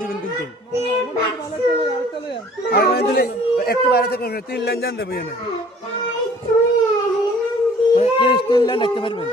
দিবেন কিন্তু আর লাইন দিলে একটু বাইরে থেকে 3 লাইন জান দেবো এখানে কেউ 3 লাইন লিখতে পারবেন